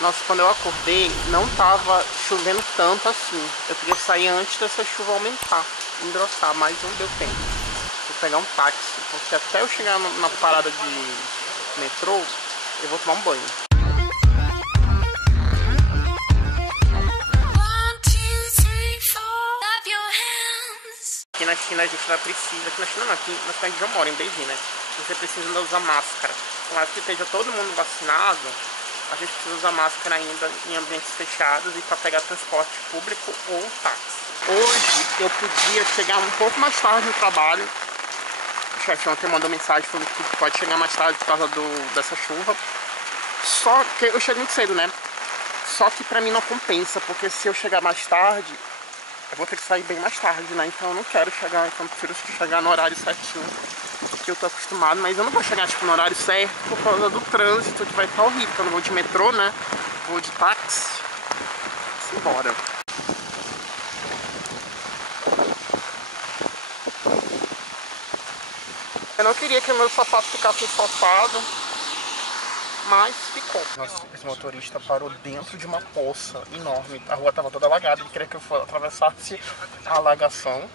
Nossa, quando eu acordei, não tava chovendo tanto assim. Eu queria sair antes dessa chuva aumentar, engrossar, mas não deu tempo. Vou pegar um táxi, porque até eu chegar na parada de metrô, eu vou tomar um banho. Aqui na China a gente não precisa, aqui na China não, aqui na cidade de eu moro, em Beijing, né? Você precisa ainda usar máscara. Por mais que esteja todo mundo vacinado, a gente precisa usar máscara ainda em ambientes fechados e para pegar transporte público ou táxi. Hoje eu podia chegar um pouco mais tarde no trabalho. O chefe ontem mandou mensagem falando que pode chegar mais tarde por causa dessa chuva. Só que eu chego muito cedo, né? Só que pra mim não compensa, porque se eu chegar mais tarde, eu vou ter que sair bem mais tarde, né? Então eu não quero chegar, então eu prefiro chegar no horário certinho que eu tô acostumado, mas eu não vou chegar tipo no horário certo por causa do trânsito, que vai estar horrível, porque eu não vou de metrô, né? Vou de táxi. Simbora. Eu não queria que o meu sapato ficasse ensopado, mas ficou. Nossa, esse motorista parou dentro de uma poça enorme. A rua estava toda alagada, ele queria que eu atravessasse a alagação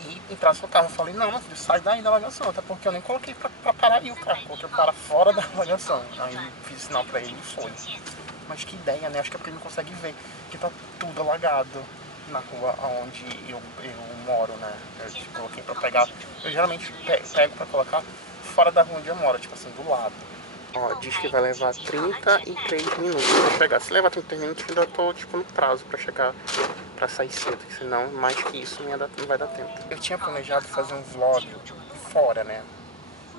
e entrasse no carro. Eu falei, não, meu filho, sai daí da alagação, até porque eu nem coloquei pra parar aí o carro, coloquei para fora da alagação. Aí fiz sinal pra ele e foi. Mas que ideia, né? Acho que é porque ele não consegue ver que tá tudo alagado na rua onde eu moro, né? Eu coloquei pra pegar. Eu geralmente pego pra colocar fora da rua onde eu moro, tipo assim, do lado. Ó, diz que vai levar 33 minutos pra chegar. Se levar 33 minutos, eu ainda tô tipo no prazo pra chegar, pra sair cedo, que senão mais que isso não vai dar tempo. Eu tinha planejado fazer um vlog fora, né?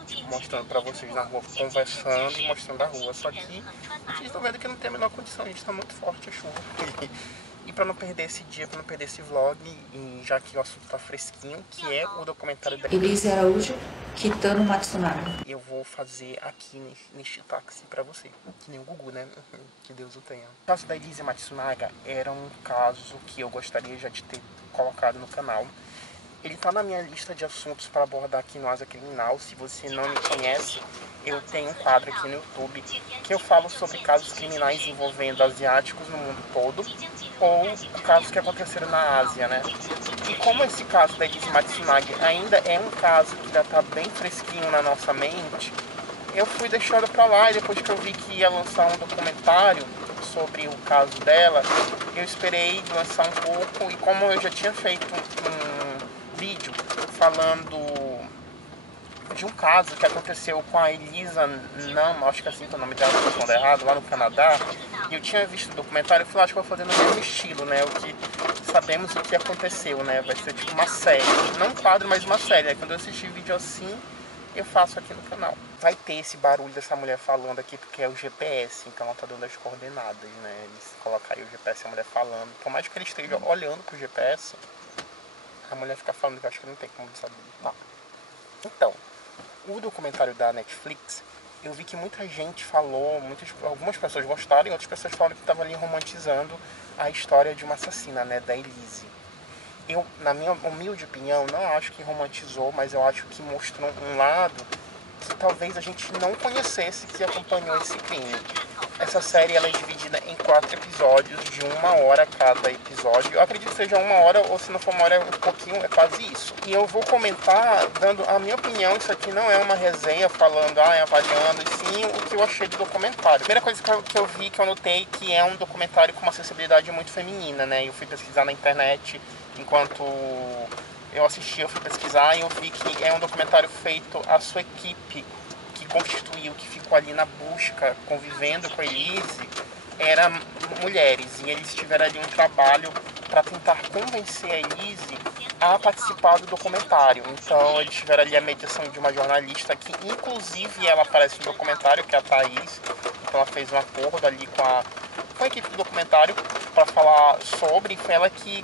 Tipo, mostrando pra vocês na rua, conversando e mostrando a rua. Só que vocês estão vendo que não tem a menor condição, a gente tá muito forte a chuva. E pra não perder esse dia, pra não perder esse vlog, e já que o assunto tá fresquinho, que é o documentário da Elise Araújo, Kitano Matsunaga. Eu vou fazer aqui neste táxi pra você. Que nem o Gugu, né? Que Deus o tenha. O caso da Elise Matsunaga era um caso que eu gostaria já de ter colocado no canal. Ele tá na minha lista de assuntos para abordar aqui no Asa Criminal. Se você não me conhece, eu tenho um quadro aqui no YouTube que eu falo sobre casos criminais envolvendo asiáticos no mundo todo ou casos que aconteceram na Ásia, né? E como esse caso da Elise Matsunaga ainda é um caso que já tá bem fresquinho na nossa mente, eu fui deixando pra lá e depois que eu vi que ia lançar um documentário sobre o caso dela, eu esperei lançar um pouco e como eu já tinha feito um vídeo falando de um caso que aconteceu com a Elisa Nam, acho que assim que é o nome dela, se eu não errado, lá no Canadá, e eu tinha visto o documentário e falei, acho que vou fazer no mesmo estilo, né, o que sabemos o que aconteceu, né, vai ser tipo uma série, não um quadro, mas uma série. Aí quando eu assistir vídeo assim, eu faço aqui no canal. Vai ter esse barulho dessa mulher falando aqui, porque é o GPS, então ela tá dando as coordenadas, né, eles colocar aí o GPS e a mulher falando, por mais que ele esteja olhando pro GPS, a mulher fica falando que eu acho que não tem como saber. Tá. Então, o documentário da Netflix, eu vi que muita gente falou, algumas pessoas gostaram e outras pessoas falaram que estavam ali romantizando a história de uma assassina, né, da Elise. Eu, na minha humilde opinião, não acho que romantizou, mas eu acho que mostrou um lado que talvez a gente não conhecesse que acompanhou esse crime. Essa série ela é dividida em 4 episódios, de 1 hora cada episódio. Eu acredito que seja 1 hora, ou se não for 1 hora, um pouquinho, é quase isso. E eu vou comentar, dando a minha opinião, isso aqui não é uma resenha falando, avaliando, e sim o que eu achei do documentário. A primeira coisa que eu vi, que eu notei, que é um documentário com uma sensibilidade muito feminina, né? Eu fui pesquisar na internet, enquanto eu assisti, eu fui pesquisar e eu vi que é um documentário feito a sua equipe que constituiu, que ficou ali na busca, convivendo com a Elise, eram mulheres. E eles tiveram ali um trabalho para tentar convencer a Elise a participar do documentário. Então eles tiveram ali a mediação de uma jornalista que inclusive ela aparece no documentário, que é a Thaís. Então ela fez um acordo ali com a equipe do documentário para falar sobre, foi ela que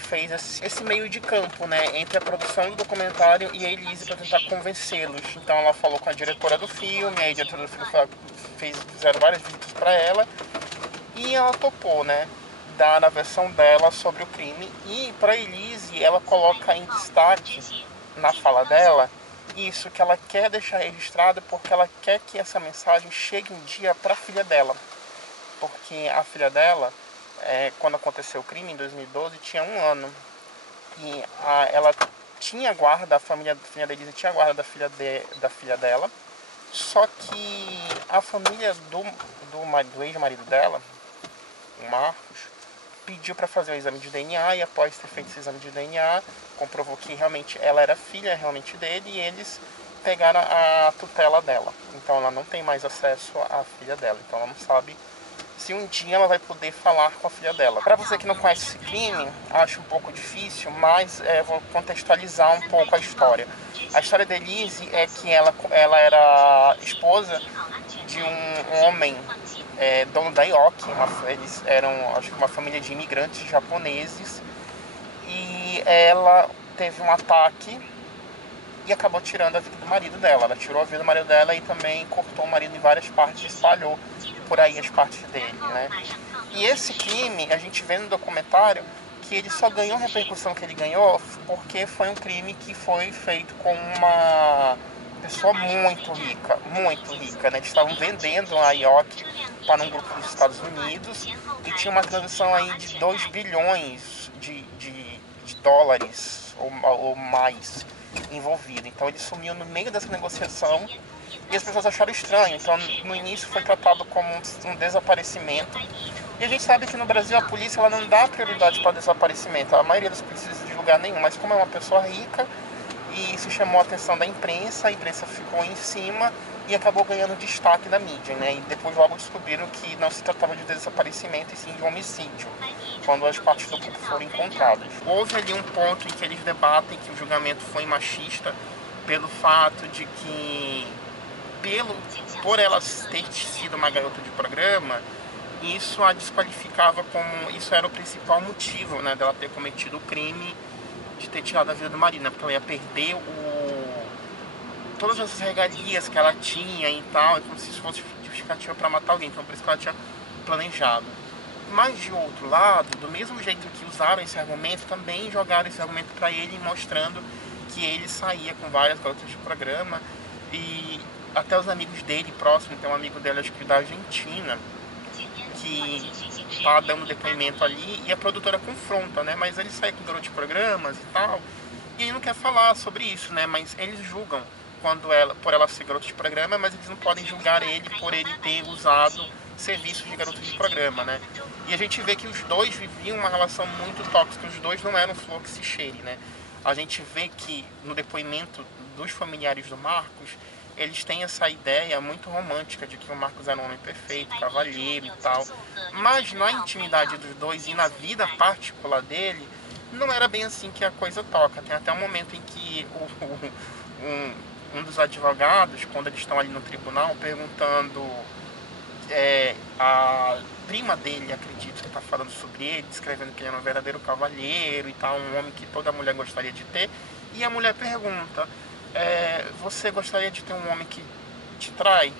fez esse meio de campo, né, entre a produção do documentário e a Elise para tentar convencê-los. Então ela falou com a diretora do filme, a diretora do filme fizeram várias visitas para ela e ela topou, né, dar a versão dela sobre o crime. E para Elise ela coloca em destaque na fala dela isso, que ela quer deixar registrado porque ela quer que essa mensagem chegue um dia para a filha dela. porque a filha dela, quando aconteceu o crime, em 2012, tinha 1 ano. E ela tinha guarda, a família da Elise tinha guarda da filha dela. Só que a família do ex-marido dela, o Marcos, pediu para fazer o exame de DNA, e após ter feito esse exame de DNA, comprovou que realmente ela era filha realmente dele, e eles pegaram a tutela dela. Então ela não tem mais acesso à filha dela. Então ela não sabe se um dia ela vai poder falar com a filha dela. Para você que não conhece esse crime, acho um pouco difícil, mas vou contextualizar um pouco a história. A história da Elise é que ela era esposa de um homem dono da IOC. Eles eram, acho que, uma família de imigrantes japoneses, e ela teve um ataque e acabou tirando a vida do marido dela. Ela tirou a vida do marido dela e também cortou o marido em várias partes e espalhou por aí as partes dele, né? E esse crime, a gente vê no documentário que ele só ganhou a repercussão que ele ganhou porque foi um crime que foi feito com uma pessoa muito rica, né? Eles estavam vendendo a IOC para um grupo dos Estados Unidos e tinha uma transação aí de 2 bilhões de dólares ou mais envolvido. Então ele sumiu no meio dessa negociação e as pessoas acharam estranho. Então no início foi tratado como um desaparecimento. E a gente sabe que no Brasil a polícia ela não dá prioridade para desaparecimento. A maioria das polícias de lugar nenhum. Mas como é uma pessoa rica e isso chamou a atenção da imprensa, a imprensa ficou em cima e acabou ganhando destaque da mídia, né? E depois logo descobriram que não se tratava de desaparecimento e sim de homicídio, quando as partes do corpo foram encontradas. Houve ali um ponto em que eles debatem que o julgamento foi machista pelo fato de que, por ela ter sido uma garota de programa, isso a desqualificava como... Isso era o principal motivo, né, dela ter cometido o crime de ter tirado a vida do marido, né? Porque ela ia perder todas essas regalias que ela tinha e tal, como se isso fosse justificativa para matar alguém. Então por isso que ela tinha planejado. Mas de outro lado, do mesmo jeito que usaram esse argumento, também jogaram esse argumento para ele, mostrando que ele saía com várias garotas de programa, e até os amigos dele próximos. Tem um amigo dele, acho que da Argentina, que tá dando depoimento ali, e a produtora confronta, né? Mas ele sai com garoto de programas e tal, e ele não quer falar sobre isso, né? Mas eles julgam por ela ser garoto de programa, mas eles não podem julgar ele por ele ter usado serviços de garoto de programa, né? E a gente vê que os dois viviam uma relação muito tóxica, os dois não eram flor que se cheire, né? A gente vê que no depoimento dos familiares do Marcos, eles têm essa ideia muito romântica de que o Marcos era um homem perfeito, cavalheiro e tal. Mas na intimidade dos dois e na vida particular dele, não era bem assim que a coisa toca. Tem até um momento em que um dos advogados, quando eles estão ali no tribunal, perguntando... a prima dele, acredito que está falando sobre ele, descrevendo que ele era um verdadeiro cavalheiro e tal, um homem que toda mulher gostaria de ter. E a mulher pergunta... você gostaria de ter um homem que te trai?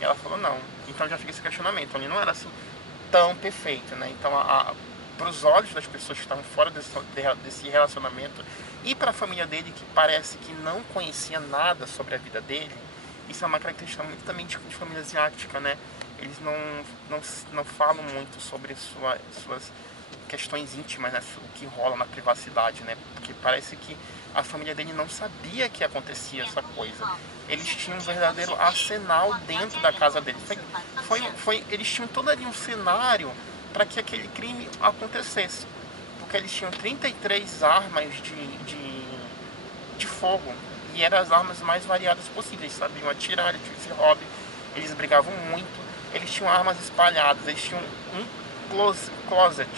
E ela falou não. Então já fica esse questionamento. Ele não era assim tão perfeito, né? Então para os olhos das pessoas que estavam fora desse relacionamento, e para a família dele, que parece que não conhecia nada sobre a vida dele, isso é uma característica muito também de família asiática, né? Eles não falam muito sobre suas questões íntimas, né? O que rola na privacidade, né? Porque parece que a família dele não sabia que acontecia essa coisa. Eles tinham um verdadeiro arsenal dentro da casa dele. Eles tinham todo ali um cenário para que aquele crime acontecesse. Porque eles tinham 33 armas de fogo. E eram as armas mais variadas possíveis. Sabiam atirar, eles tinham esse hobby. Eles brigavam muito. Eles tinham armas espalhadas. Eles tinham um closet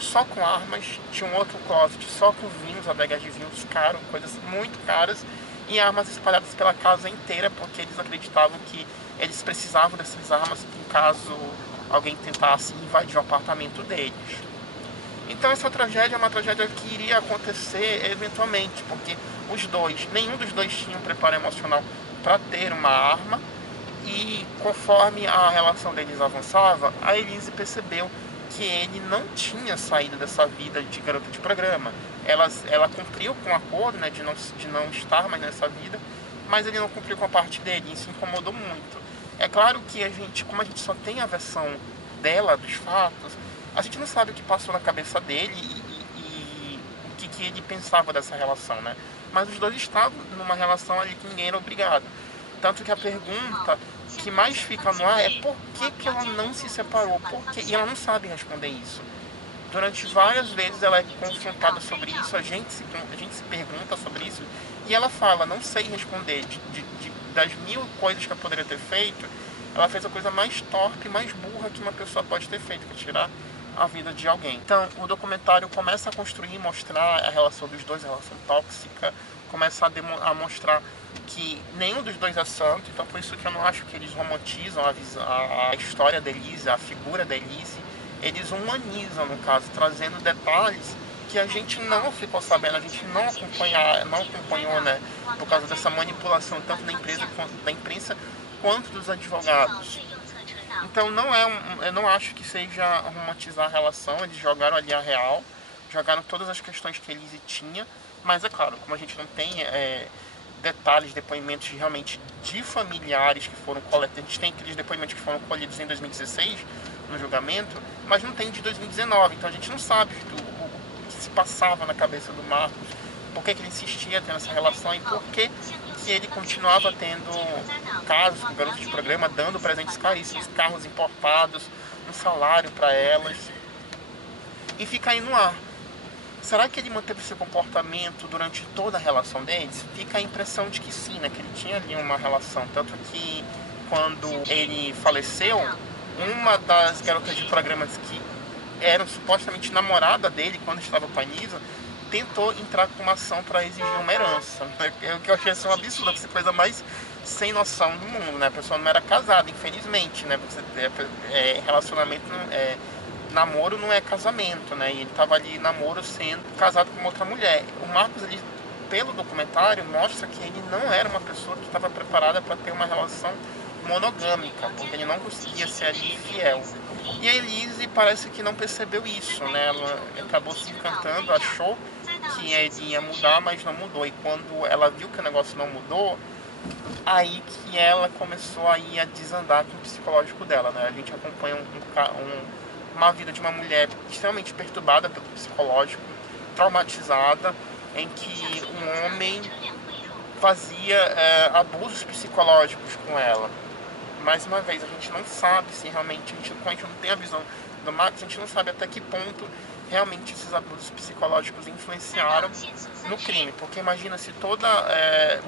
só com armas, tinha um outro closet só com vinhos, adegas de vinhos caros, coisas muito caras, e armas espalhadas pela casa inteira, porque eles acreditavam que eles precisavam dessas armas em caso alguém tentasse invadir o apartamento deles. Então essa tragédia é uma tragédia que iria acontecer eventualmente, porque nenhum dos dois tinha um preparo emocional para ter uma arma, e conforme a relação deles avançava, a Elise percebeu que ele não tinha saído dessa vida de garota de programa. Ela cumpriu com o acordo, né, de não estar mais nessa vida, mas ele não cumpriu com a parte dele, e isso incomodou muito. É claro que como a gente só tem a versão dela, dos fatos, a gente não sabe o que passou na cabeça dele e o que ele pensava dessa relação, né? Mas os dois estavam numa relação ali que ninguém era obrigado. Tanto que a pergunta que mais fica no ar é por que ela não se separou? Por quê? E ela não sabe responder isso. Durante várias vezes ela é confrontada sobre isso, a gente se pergunta sobre isso, e ela fala, não sei responder. Das 1000 coisas que ela poderia ter feito, ela fez a coisa mais torpe, mais burra que uma pessoa pode ter feito, que é tirar a vida de alguém. Então, o documentário começa a construir, mostrar a relação dos dois, a relação tóxica, começa a mostrar que nenhum dos dois é santo, então por isso que eu não acho que eles romantizam a história da Elise, a figura da Elise. Eles humanizam, no caso, trazendo detalhes que a gente não ficou sabendo, a gente não acompanhou, né, por causa dessa manipulação tanto da imprensa quanto dos advogados. Então eu não acho que seja romantizar a relação, eles jogaram ali a real, jogaram todas as questões que eles tinham, mas é claro, como a gente não tem detalhes, depoimentos realmente de familiares que foram coletados, a gente tem aqueles depoimentos que foram colhidos em 2016 no julgamento, mas não tem de 2019, então a gente não sabe o que se passava na cabeça do Marcos, por que ele insistia tendo essa relação e por que ele continuava tendo casos com garotos de programa, dando presentes caríssimos, carros importados, um salário para elas, e fica aí no ar. Será que ele manteve esse comportamento durante toda a relação deles? Fica a impressão de que sim, né? Que ele tinha ali uma relação. Tanto que quando ele faleceu, uma das garotas de programas que eram supostamente namorada dele quando estava com a Anisa, tentou entrar com uma ação para exigir uma herança. O que eu achei assim um absurdo, essa coisa mais sem noção do mundo, né? A pessoa não era casada, infelizmente, né? Relacionamento namoro não é casamento, né? E ele estava ali namoro sendo casado com outra mulher. O Marcos, ele, pelo documentário, mostra que ele não era uma pessoa que estava preparada para ter uma relação monogâmica, porque ele não conseguia ser ali fiel. E a Elise parece que não percebeu isso, né? Ela acabou se encantando, achou que ele ia mudar, mas não mudou. E quando ela viu que o negócio não mudou, aí que ela começou a ir a desandar com o psicológico dela, né? A gente acompanha uma vida de uma mulher extremamente perturbada pelo psicológico, traumatizada, em que um homem fazia abusos psicológicos com ela. Mais uma vez, a gente não sabe se realmente, como a gente não tem a visão do Marcos, a gente não sabe até que ponto realmente esses abusos psicológicos influenciaram no crime. Porque imagina se toda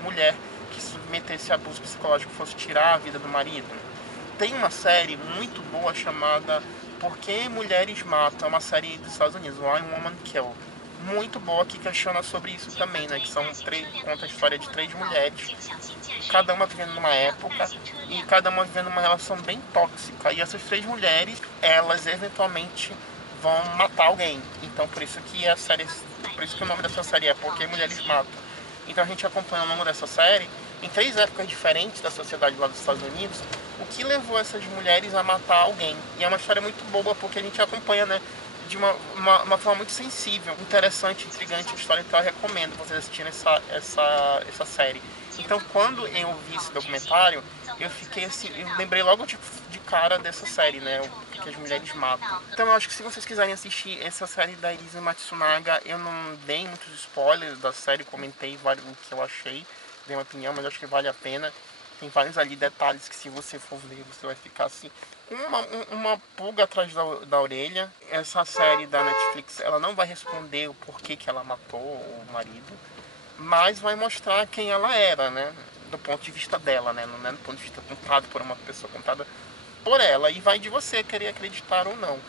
mulher que submetesse a abuso psicológico fosse tirar a vida do marido. Tem uma série muito boa chamada Por que Mulheres Matam, é uma série dos Estados Unidos, Why Women Kill. Muito boa, que questiona sobre isso também, né? Que conta a história de 3 mulheres, cada uma vivendo numa época e cada uma vivendo uma relação bem tóxica. E essas 3 mulheres, elas eventualmente vão matar alguém. Então por isso que por isso que o nome dessa série é Por que Mulheres Matam. Então a gente acompanha ao longo dessa série, em 3 épocas diferentes da sociedade lá dos Estados Unidos, o que levou essas mulheres a matar alguém. E é uma história muito boa, porque a gente acompanha, né, de uma forma muito sensível, interessante, intrigante a história, então eu recomendo vocês assistirem essa série. Então quando eu vi esse documentário, eu fiquei assim, eu lembrei logo de cara dessa série, né, que as mulheres matam. Então eu acho que se vocês quiserem assistir essa série da Elise Matsunaga, eu não dei muitos spoilers da série, comentei o que eu achei, dei uma opinião, mas acho que vale a pena. Tem vários ali detalhes que se você for ver, você vai ficar assim, com uma pulga atrás da orelha. Essa série da Netflix, ela não vai responder o porquê que ela matou o marido, mas vai mostrar quem ela era, né? Do ponto de vista dela, né? Não é do ponto de vista contado por uma pessoa, contada por ela. E vai de você querer acreditar ou não.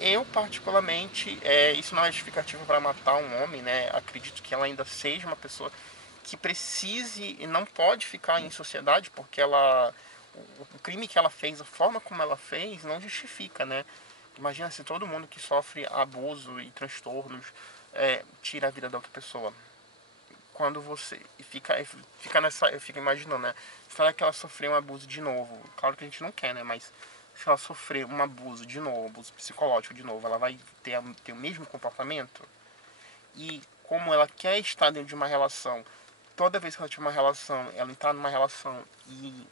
Eu, particularmente, isso não é justificativa para matar um homem, né? Acredito que ela ainda seja uma pessoa que precise e não pode ficar em sociedade, porque o crime que ela fez, a forma como ela fez, não justifica, né? Imagina se todo mundo que sofre abuso e transtornos tira a vida da outra pessoa. Quando você fica nessa, eu fico imaginando, né? Será que ela sofreu um abuso de novo? Claro que a gente não quer, né? Mas se ela sofrer um abuso de novo, abuso psicológico de novo, ela vai ter o mesmo comportamento? E como ela quer estar dentro de uma relação, toda vez que ela tiver uma relação, ela entrar numa relação e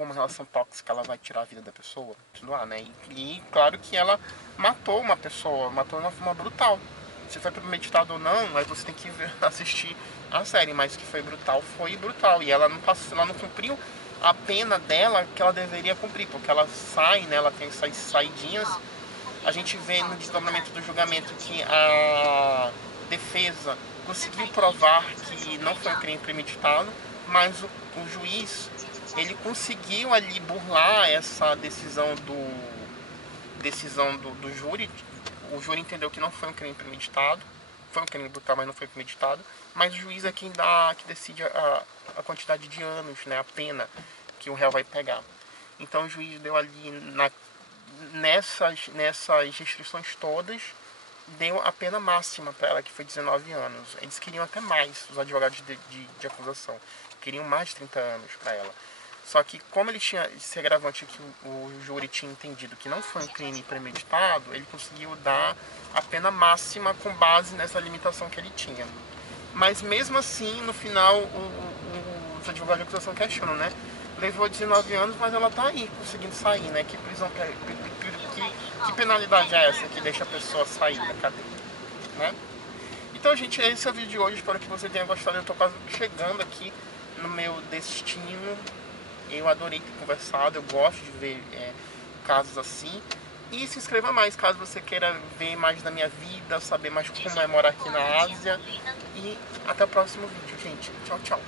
for uma relação tóxica, ela vai tirar a vida da pessoa, tudo há, né? E claro que ela matou uma pessoa, matou de uma forma brutal. Se foi premeditado ou não, aí você tem que assistir a série, mas que foi brutal, foi brutal. E ela não cumpriu a pena dela que ela deveria cumprir, porque ela sai, né? Ela tem essas saidinhas. A gente vê no desdobramento do julgamento que a defesa conseguiu provar que não foi um crime premeditado, mas o juiz, ele conseguiu ali burlar essa decisão do júri. O júri entendeu que não foi um crime premeditado, foi um crime brutal, mas não foi premeditado, mas o juiz é quem decide a quantidade de anos, né, a pena que o réu vai pegar. Então o juiz deu ali nessas restrições todas, deu a pena máxima para ela, que foi 19 anos. Eles queriam até mais, os advogados de acusação. Queriam mais de 30 anos para ela. Só que, como ele tinha esse agravante que o júri tinha entendido que não foi um crime premeditado, ele conseguiu dar a pena máxima com base nessa limitação que ele tinha. Mas mesmo assim, no final, os advogados de acusação questionam, né? Levou 19 anos, mas ela tá aí, conseguindo sair, né? Que prisão, que penalidade é essa que deixa a pessoa sair da cadeia, né? Então, gente, esse é o vídeo de hoje. Espero que você tenha gostado. Eu tô quase chegando aqui no meu destino. Eu adorei ter conversado. Eu gosto de ver casos assim. E se inscreva mais caso você queira ver mais da minha vida, saber mais como é morar aqui na Ásia. E até o próximo vídeo, gente. Tchau, tchau.